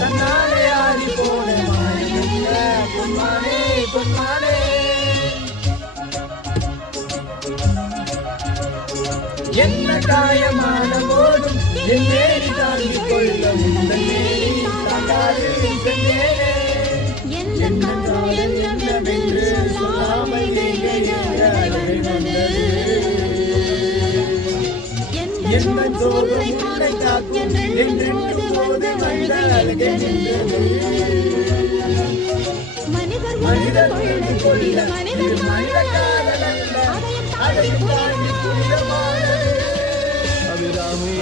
தன்னாலே ஆடி போன மாயமென்ன பொன்மானே பொன்மானே என்ன காயமான போதும் என் நேரி தாங்கிக் கொள்ள உங்கள் நேரி தாங்காது சென்றேனே என்ன காதல் என்னவென்று சொல்லாமல் என்ன சோதனை உன்னை காக்கும் என்றென்று போது வந்த அழகே நின்றது மனிதர் கொள்ள மனித காதல் அல்ல அதையும் தாண்டி புனிதமானது அபிராமி